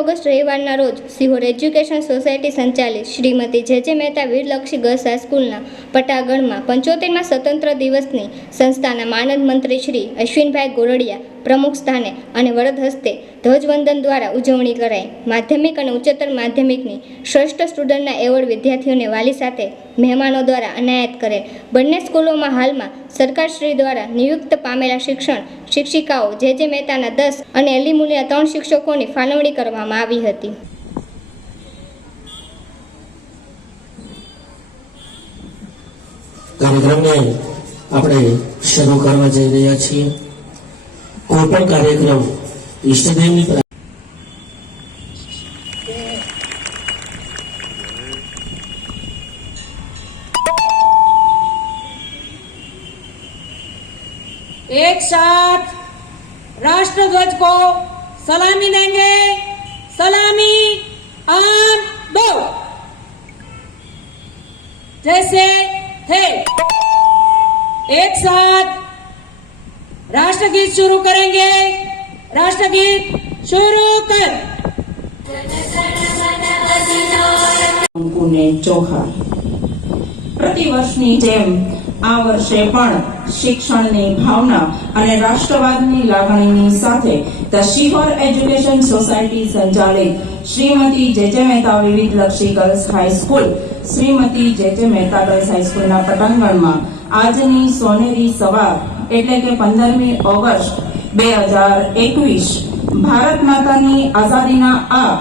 August રવિવારના રોજ Sihor education society સંચાલિત શ્રીમતી જે જે મહેતા વીરલક્ષી ગર્લ્સ હાઈસ્કૂલના પટાગઢમાં પંચોતેરમાં સ્વતંત્ર દિવસની સંસ્થાના માનદ મંત્રી શ્રી અશ્વિનભાઈ ગોરડિયા પ્રમુખ સ્થાને અને વરદ હસ્તે ધ્વજવંદન દ્વારા ઉજવણી કરાઈ. માધ્યમિક અને ઉચ્ચતર માધ્યમિકની શ્રેષ્ઠ સ્ટુડન્ટના એવોર્ડ વિદ્યાર્થીઓને વાલી સાથે મહેમાનો દ્વારા અનાયત કરેલ. બંને સ્કૂલોમાં હાલમાં સરકારશ્રી દ્વારા નિયુક્ત પામેલા શિક્ષણ શિક્ષિકાઓ જે જે મહેતાના દસ અને એલીમુલિયા ત્રણ શિક્ષકોની ફાળવણી કરવામાં આવી હતી. કાર્યક્રમને આપણે શરૂ કરવા જઈ રહ્યા છીએ. પણ કાર્યક્રમ ઈષ્ટદેવની પ્રા- एक साथ राष्ट्रध्वज को सलामी देंगे सलामी आन दो जैसे थे एक साथ राष्ट्रगीत शुरू करेंगे राष्ट्रगीत शुरू कर અંકુને ચોખા પ્રતિવર્ષની જેમ આ વર્ષે પણ શિક્ષણની ભાવના અને રાષ્ટ્રવાદની લાગણીની સાથે ધ શિહોર એજ્યુકેશન સોસાયટી સંચાલિત શ્રીમતી જે જે મહેતા વિવિધ લક્ષી ગર્લ્સ હાઈસ્કૂલ શ્રીમતી જે જે મહેતા ગર્લ્સ હાઈસ્કૂલના પટાંગણમાં આજની સોનેરી સવાર એટલે કે પંદરમી ઓગસ્ટ બે હજાર એકવીસ ભારત માતાની આઝાદીના આ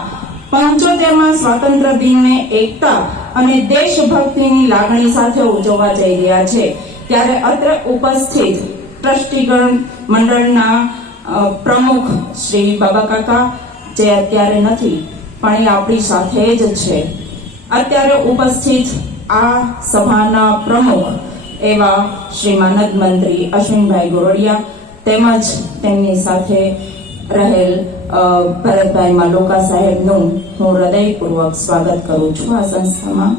પંચોતેરમાં સ્વાતંત્ર્ય દિનને એકતા અને દેશભક્તિની લાગણી સાથે ઉજવવા જઈ રહ્યા છે. ત્યારે અત્રે ઉપસ્થિત ટ્રસ્ટીગણ મંડળના પ્રમુખ શ્રી બાબા કાકા જે અત્યારે નથી, પણ એ આપણી સાથે જ છે. અત્યારે ઉપસ્થિત આ સભાના પ્રમુખ એવા શ્રી માનદ મંત્રી અશ્વિનભાઈ ગોરડિયા તેમજ તેમની સાથે રહેલ ભરતભાઈ માલોકા સાહેબનું હું હૃદયપૂર્વક સ્વાગત કરું છું આ સંસ્થામાં.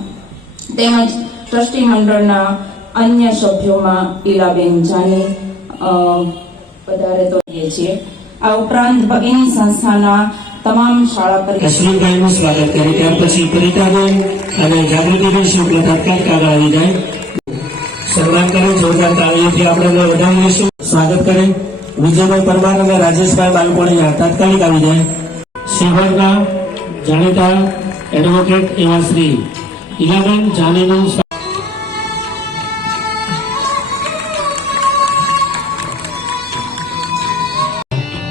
તેમજ ટ્રસ્ટી મંડળના અન્ય સભ્યોમાં ઈલાબેન જાની વધારે તો છીએ. આ ઉપરાંત ભગીની સંસ્થાના તમામ શાળા પરિવાર સ્વાગત કરી, ત્યાર પછી પરિતાબેન અને જાગૃતિબેન શુક્લ તાત્કાલિક આગળ આવી જાય. સન્માન કરે જોરદાર તાળીઓથી આપણે વધાવીશું સ્વાગત કરે વિજયભાઈ પરમાર અને રાજેશભાઈ બાલકોણી તાત્કાલિક આવી જાય. શિહોરના જાણીતા એડવોકેટ એવા શ્રી ઇલાબેન જાનીનું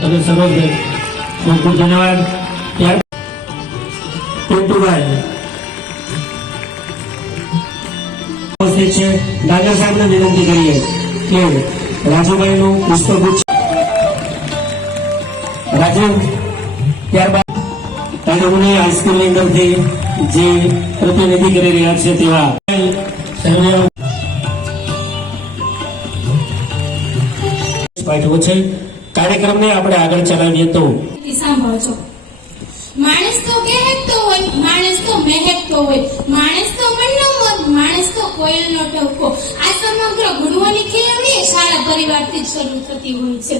સરોજભાઈ ખૂબ ખૂબ ધન્યવાદ. ત્યાર ઉપસ્થિત છે ડાગર સાહેબને વિનંતી કરીએ કે રાજુભાઈનું પુષ્પગુચ્છ રાજુ ત્યારબાદ તાજુની હાઈસ્કૂલની અંદરથી જે પ્રતિનિધિ કરી રહ્યા છે તેવા પાઠવો છે, કાર્યક્રમને આપણે આગળ ચલાવીએ તો. માણસ તો કહેકતો હોય, માણસ તો મહેકતો હોય, માણસ તો માણસ તો કોયલનો ટોપો. આ સમગ્ર ગુણોની ખીલવણી સારા પરિવારથી જ શરૂ થતી હોય છે.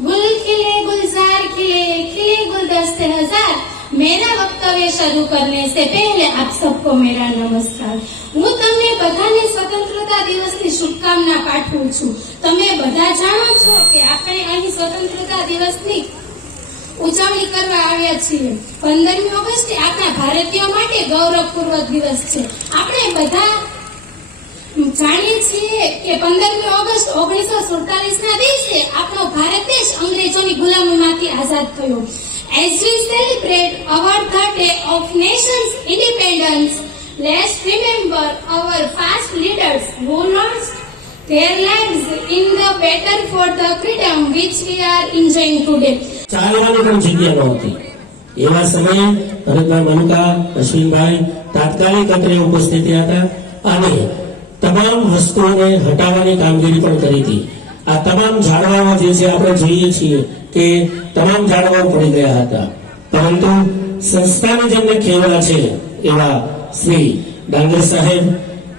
ગુલ ખીલે ગુલઝાર, ખીલે ખીલે ગુલદસ્તે હજાર. મેરા વક્તવ્ય શરૂ કરને સે પહેલે આપ સબકો મેરા નમસ્કાર. હું તમને બધાને સ્વતંત્રતા દિવસની શુભકામના પાઠવું છું. તમે બધા જાણો છો કે આપણે અહીં સ્વતંત્રતા દિવસની ઉજવણી કરવા આવ્યા છીએ. પંદરમી ઓગસ્ટે આપણા ભારતીયો માટે ગૌરવપૂર્વક દિવસ છે. આપણે બધા જાણીએ છીએ કે પંદરમી ઓગસ્ટ ઓગણીસો સુડતાલીસ ના દિવસે આપણો ભારત દેશ અંગ્રેજોની ગુલામીમાંથી આઝાદ થયો. As we celebrate our the day of nations independence let's remember our fast leaders who lost their lives in the battle for the freedom which we are enjoying ચાલવાની પણ જગ્યા નહોતી. એવા સમયે ભરતભાઈ મનુકા, અશ્વિનભાઈ તાત્કાલિક અત્રે ઉપસ્થિત હતા અને તમામ વસ્તુઓને હટાવવાની કામગીરી પણ કરી હતી. આ તમામ ઝાડવાઓ જે છે આપણે જોઈએ છીએ કે તમામ ઝાડવાઓ પડી ગયા હતા. પરંતુ સંસ્થાને જેમને ખેવડા છે એવા શ્રી ડાંગર સાહેબ,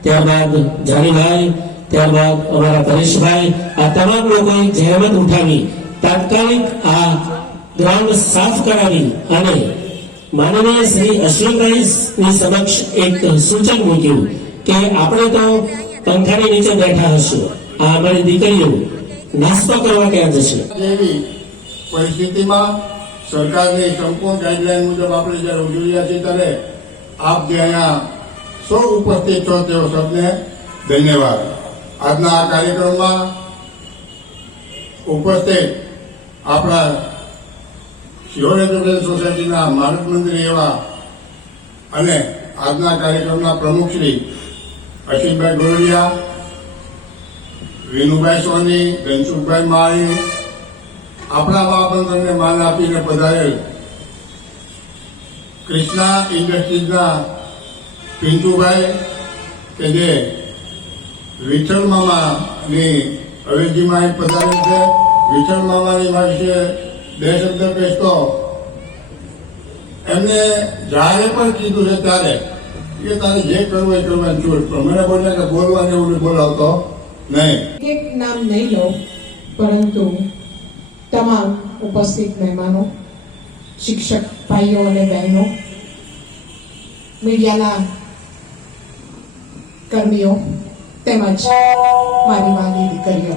ત્યારબાદ જાનીભાઈ, ત્યારબાદ અમારા પરેશભાઈ, આ તમામ લોકોએ જહેમત ઉઠાવી તાત્કાલિક આ ગ્રાઉન્ડ સાફ કરાવી અને માનનીય શ્રી અશ્વિનભાઈ સમક્ષ એક સૂચન મૂક્યું કે આપણે તો પંખાની નીચે બેઠા હશું. આ અમારી દીકરીઓ નાસ્તો કરવા ક્યાં જશે? એવી પરિસ્થિતિમાં સરકારની સંપૂર્ણ ગાઈડલાઈન મુજબ આપણે જ્યારે ઉજવી રહ્યા છીએ ત્યારે આપ જે અહીંયા સૌ ઉપસ્થિત છો તેઓ સૌને ધન્યવાદ. આજના આ કાર્યક્રમમાં ઉપસ્થિત આપણા એજ્યુકેશન સોસાયટીના માનક મંત્રી એવા અને આજના કાર્યક્રમના પ્રમુખ શ્રી અશિતભાઈ ગોરડિયા વિનુભાઈ સોની ધનસુખભાઈ માળી, આપણા મહાબંધનને માન આપીને પધારેલ કૃષ્ણા ઇન્ડસ્ટ્રીઝના પિન્ટુભાઈ કે જે વિઠ્ઠલ મામાની અવેજીમાં પધારેલ છે. વિઠ્ઠલ મામાની વિશે બે શબ્દ કહીશ એમને જ્યારે પણ કીધું છે ત્યારે કે તારે જે કરવું એ કરવાની છું પણ મને બોલ્યા કે બોલવાની એવું બોલાવતો. નહીં. એક નામ નહીં લો, પરંતુ તમામ ઉપસ્થિત મહેમાનો, શિક્ષક ભાઈઓ અને બહેનો, મીડિયાના કર્મીઓ, તેમજ મારી વાલી દીકરીઓ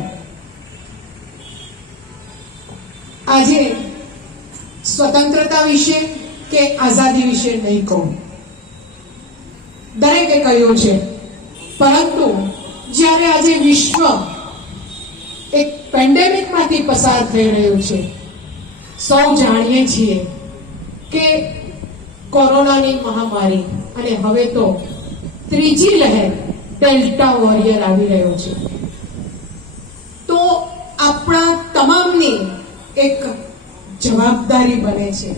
આજે સ્વતંત્રતા વિશે કે આઝાદી વિશે નહીં કહું. દરેકે કહ્યું છે. પરંતુ જ્યારે આજે વિશ્વ એક પેન્ડેમિકમાંથી પસાર થઈ રહ્યું છે, સૌ જાણીએ છીએ કે કોરોનાની મહામારી અને હવે તો ત્રીજી લહેર ડેલ્ટા વોરિયર આવી રહ્યો છે. એક જવાબદારી બને છે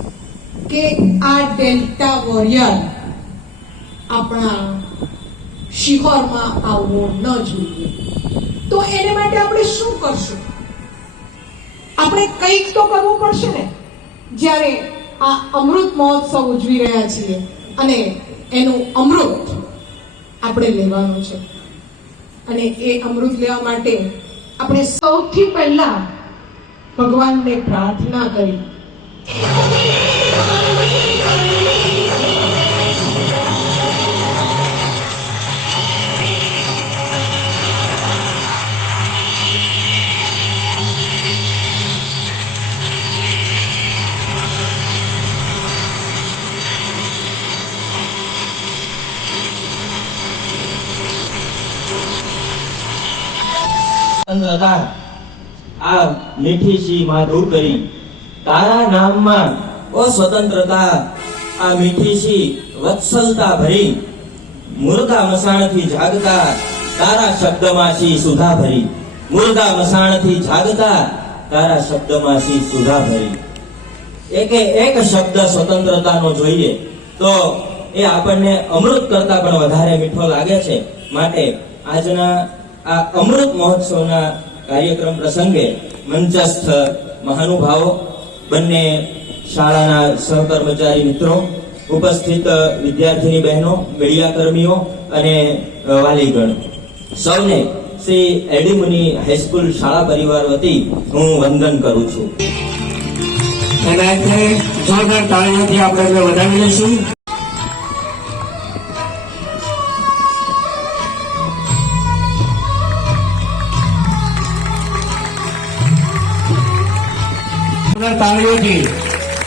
કે આ ડેલ્ટા વોરિયર આપણા શિહોરમાં આવવો ન જોઈએ. તો એને માટે આપણે શું કરશું? આપણે કંઈક તો કરવું પડશે ને? જ્યારે આ અમૃત મહોત્સવ ઉજવી રહ્યા છીએ અને એનું અમૃત આપણે લેવાનું છે. અને એ અમૃત લેવા માટે આપણે સૌથી પહેલા ભગવાનને પ્રાર્થના કરી. સ્વતંત્રતા આ મીઠી સી માં દૂર કરી તારા નામમાં ઓ સ્વતંત્રતા આ મીઠી સી વત્સલતા ભરી મુર્દા મસાણથી જાગતા તારા શબ્દમાં સી સુધા ભરી મુર્દા મસાણથી જાગતા તારા શબ્દમાં સી સુધા ભરી. એકે એક શબ્દ સ્વતંત્રતાનો જોઈએ તો એ આપણને અમૃત કરતા પણ વધારે મીઠો લાગે છે. માટે આજના આ અમૃત મહોત્સવના કાર્યક્રમ પ્રસંગે મંચસ્થ મહાનુભાવો, બંને શાળાના સહકર્મચારી મિત્રો, ઉપસ્થિત વિદ્યાર્થીની બહેનો મીડિયા કર્મીઓ અને વાલીગણ. સૌને શ્રી એડીમુની હાઈસ્કૂલ શાળા પરિવાર વતી હું વંદન કરું છું. આપણે વધાવી લઈશું. જોરદાર તાળીઓથી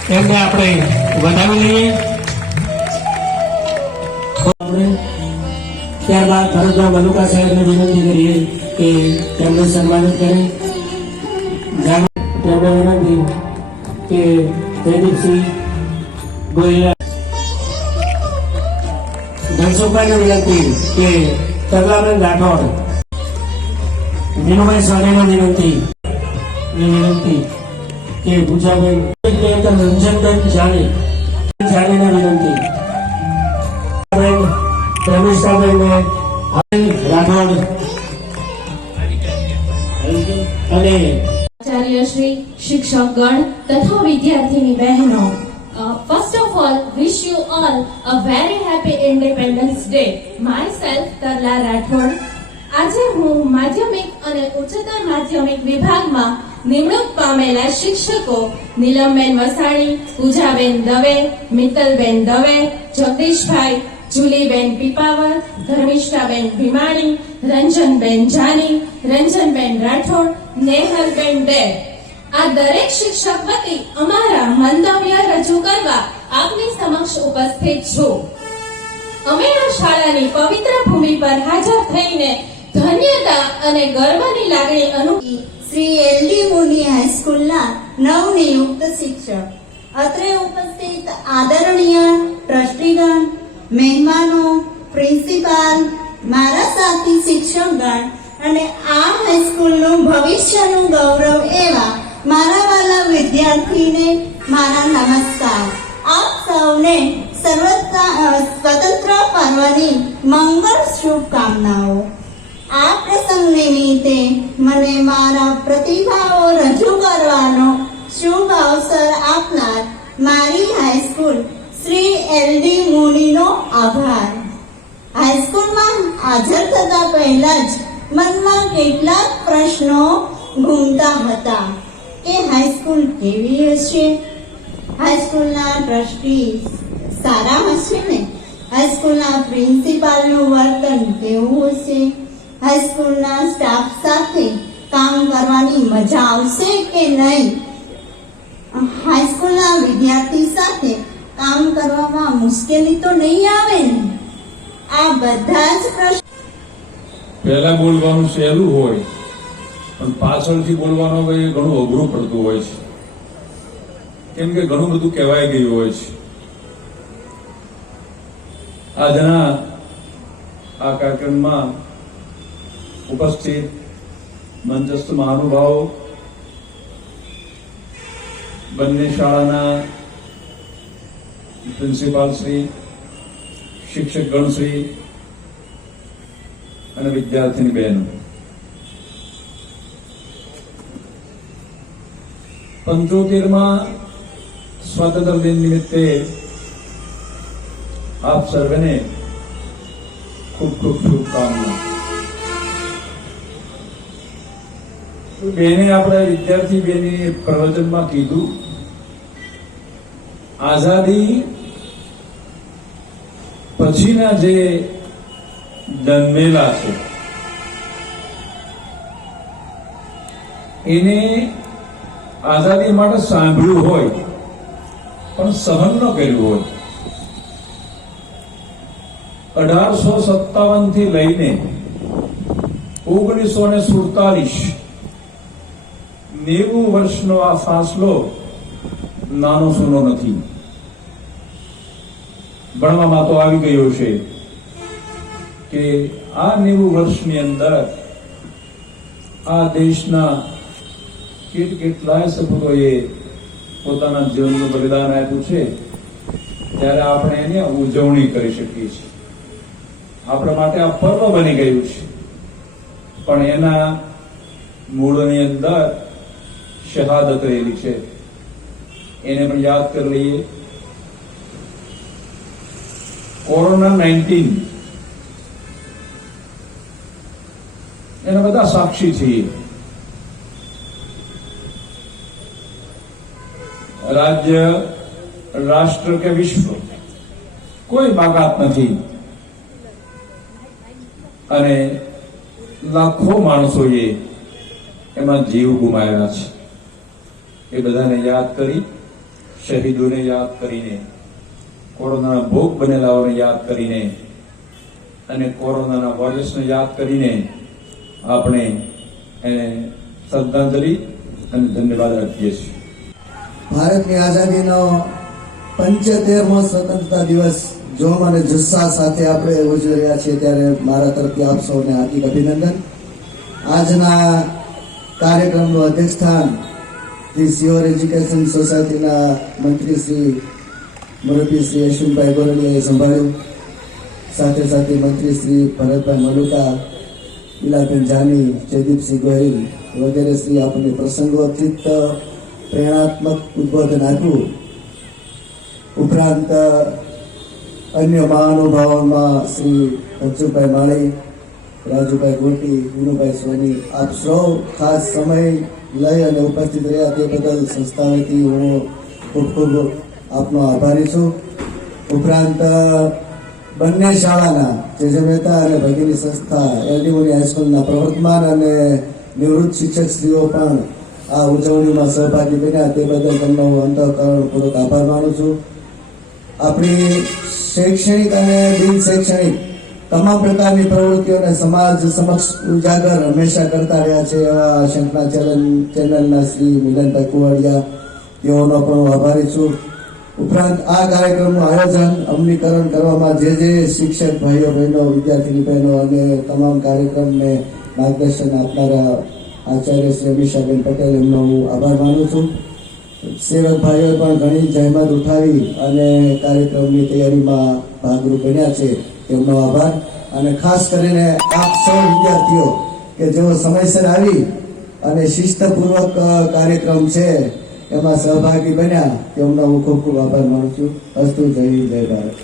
એમને આપણે વધાવી લઈએ. ત્યારબાદ ભરતભાઈ મલુકા સાહેબને વિનંતી કરીએ કે તેમને સન્માનિત કરે. વિનંતી કે જયદીપસિંહ ગોહિલા ધનસુખભાઈને વિનંતી કે તગલાબેન રાઠોડ વિનુભાઈ સ્વામીને વિનંતી. વિનંતી. કે પૂજાબેન રંજનબેન જાની જાનીને વિનંતી. રાઠોડ તથા વિદ્યાર્થીની બહેનો all wish you all a very happy independence day myself Tarla Rathod આજે હું માધ્યમિક અને ઉચ્ચતર માધ્યમિક વિભાગમાં નિમણૂક પામેલા શિક્ષકો નીલમબેન વસાણી, પૂજાબેન દવે, મિત્તલબેન દવે, જગદીશભાઈ, જુલીબેન પીપાવર, ધર્મિષ્ઠાબેન ભીમાણી, રંજનબેન જાની, રંજનબેન રાઠોડ નેહરબેન ડેર. આ દરેક શિક્ષક વતી અમારા મંતવ્ય રજૂ કરવા આપની સમક્ષ ઉપસ્થિત છું. અમે આ શાળાની પવિત્ર ભૂમિ પર હાજર થઈને ધન્યતા અને ગર્વની લાગણી અનુ શ્રી એલડી મુની હાઈસ્કૂલના નવનિયુક્ત શિક્ષક. અત્રે ઉપસ્થિત આદરણીય ટ્રસ્ટીગણ, મહેમાનો, પ્રિન્સિપાલ, મારા સાથી શિક્ષકગણ અને આ હાઈસ્કૂલનું ભવિષ્યનું ગૌરવ એવા મારા વાલા વિદ્યાર્થીને મારા નમસ્કાર. આપ સૌને સર્વતા સ્વતંત્ર પર્વની મંગળ શુભકામનાઓ. આ પ્રસંગ નિમિત્તે મને મારા પ્રતિભાવો રજૂ કરવાનો શુભ અવસર આપનાર મારી હાઈસ્કૂલ શ્રી એલડી મુનીનો આભાર. હાઈસ્કૂલમાં હાજર થતા પહેલા જ મનમાં કેટલાક પ્રશ્નો ઘૂમતા હતા કે હાઈસ્કૂલ કેવી હશે? હાઈસ્કૂલના ટ્રસ્ટી સારા હશે ને? હાઈસ્કૂલના પ્રિન્સિપાલનું વર્તન કેવું હશે? હાઈસ્કૂલના સ્ટાફ સાથે કામ કરવાની મજા આવશે કે નહીં? હાઈસ્કૂલના વિદ્યાર્થી સાથે કામ કરવામાં મુશ્કેલી તો નહીં આવે ને? આ બધા જ પ્રશ્નો પહેલા બોલવાનું સહેલું હોય, પણ પાછળથી બોલવાનું ઘણું અઘરું પડતું હોય છે. કેમ કે ઘણું બધું કહેવાય ગયું હોય છે. આજના આ કાર્યક્રમમાં ઉપસ્થિત મંચસ્થ મહાનુભાવો, બંને શાળાના પ્રિન્સિપાલ શ્રી શિક્ષકગણ શ્રી અને વિદ્યાર્થીની બહેનો પંચોતેરમાં સ્વાતંત્ર્ય દિન નિમિત્તે આપ સર્વેને ખૂબ ખૂબ શુભકામના. બેને આપણે વિદ્યાર્થી બેને પ્રવચનમાં કીધું, આઝાદી પછીના જે જન્મેલા છે, એને આઝાદી માટે સાંભળ્યું હોય, પણ સહન ન કર્યું હોય. અઢારસો સત્તાવનથી લઈને ઓગણીસો ને સુડતાલીસ નેવું વર્ષનો આ ફાસલો નાનો સૂનો નથી. ભણવામાં તો આવી ગયો છે કે આ નેવું વર્ષની અંદર આ દેશના કેટ કેટલાય સપૂતોએ પોતાના જીવનનું બલિદાન આપ્યું છે. ત્યારે આપણે એની ઉજવણી કરી શકીએ છીએ. આપણા માટે આ પર્વ બની ગયું છે. પણ એના મૂળની અંદર શહાદત રહેલી છે એને પણ યાદ કરી લઈએ કોરોના નાઇન્ટીન એના બધા સાક્ષી છીએ રાજ્ય રાષ્ટ્ર કે વિશ્વ કોઈ બાકાત નથી અને લાખો માણસોએ એમાં જીવ ગુમાવ્યા છે એ બધાને યાદ કરી, શહીદોને યાદ કરીને, કોરોનાના ભોગ બનેલાઓને યાદ કરીને અને કોરોનાના વોરિયર્સને યાદ કરીને આપણે એને શ્રદ્ધાંજલિ અને ધન્યવાદ આપીએ છીએ. ભારતની આઝાદીનો પંચોતેરમો સ્વતંત્રતા દિવસ જોમ અને જુસ્સા સાથે આપણે ઉજવી રહ્યા છીએ ત્યારે મારા તરફથી આપ સૌને હાર્દિક અભિનંદન. આજના કાર્યક્રમનું અધ્યક્ષસ્થાન સિયોર એજ્યુકેશન સોસાયટીના મંત્રી શ્રી મુરબ્બી શ્રી યશુભાઈ ગોરડીએ સંભાળ્યું. સાથે સાથે મંત્રી શ્રી ભરતભાઈ મલુકા ઇલાબેન જાની, જયદીપસિંહ ગોહિલ વગેરે શ્રી આપણને પ્રસંગોચિત પ્રેરણાત્મક ઉદ્બોધન આપ્યું. ઉપરાંત અન્ય મહાનુભાવોમાં શ્રી અચ્યુભાઈ માળી રાજુભાઈ ગોટી, ગુરુભાઈ સોની, આપ સૌ ખાસ સમય લઈ અને ઉપસ્થિત રહ્યા તે બદલ સંસ્થા હું ખૂબ ખૂબ આપનો આભારી છું. ઉપરાંત બંને શાળાના જે જે મહેતા અને ભગીની સંસ્થા એલડીઓની હાઈસ્કૂલના પ્રવર્તમાન અને નિવૃત્ત શિક્ષકશ્રીઓ પણ આ ઉજવણીમાં સહભાગી બન્યા તે બદલ તેમનો હું અંતઃકરણપૂર્વક આભાર માનું છું. આપણી શૈક્ષણિક અને બિન શૈક્ષણિક તમામ પ્રકારની પ્રવૃત્તિઓને સમાજ સમક્ષ ઉજાગર હંમેશા કરતા રહ્યા છે એવા શંકના ચેનલ ચેનલના શ્રી મિલનભાઈ કુવાડિયા તેઓનો પણ હું આભારી છું. ઉપરાંત આ કાર્યક્રમનું આયોજન અમલીકરણ કરવામાં જે જે શિક્ષક ભાઈઓ, બહેનો, વિદ્યાર્થીની બહેનો અને તમામ કાર્યક્રમને માર્ગદર્શન આપનારા આચાર્ય શ્રી અમિષાબેન પટેલ, એમનો હું આભાર માનું છું. સેવક ભાઈઓએ પણ ઘણી જહેમત ઉઠાવી અને કાર્યક્રમની તૈયારીમાં ભાગરૂપ બન્યા છે. તેમનો આભાર. અને ખાસ કરીને આપ સૌ વિદ્યાર્થીઓ, કે જેઓ સમયસર આવી અને શિસ્તપૂર્વક કાર્યક્રમ છે, એમાં સહભાગી બન્યા, તેમનો હું ખૂબ ખૂબ આભાર માનું છું. અસ્તુ જય જય ભારત.